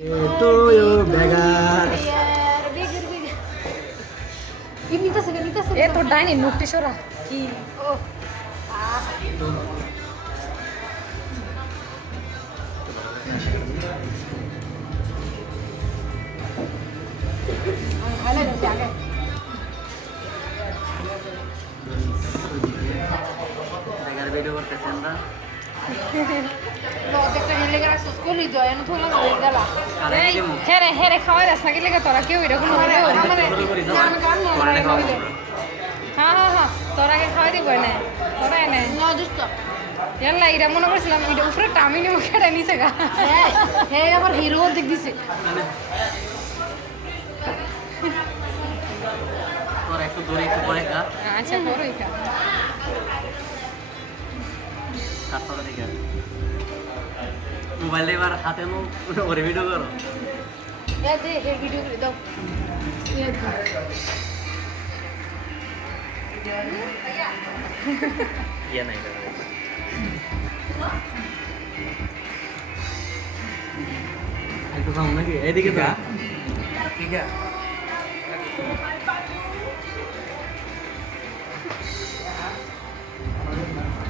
Itu yuk begar. তোর ডাইনি notice ওরা কি Begar video করতেছি আমরা। হ্যাঁ রে খাওয়াই রাস নাকি লেগে তোরা কেউ এরকম হ্যাঁ তোরা আগে খাওয়াই দিব না তোরা এনে ইয়াল্লা এটা মনে করছিলাম এটা উপরে টামি নিয়ে মুখে নিচে গা হ্যাঁ আবার হিরো দেখ দিছে তোর একটু দূরে একটু পরে খা। আচ্ছা বড় এটা কাটটা দেখে। মোবাইল এবার হাতে নো ওরে ভিডিও করো। এ দে এ ভিডিও করে দাও ইয়া নাই দাদা। একটু খাও নাকি এদিকে তো ঠিক আছে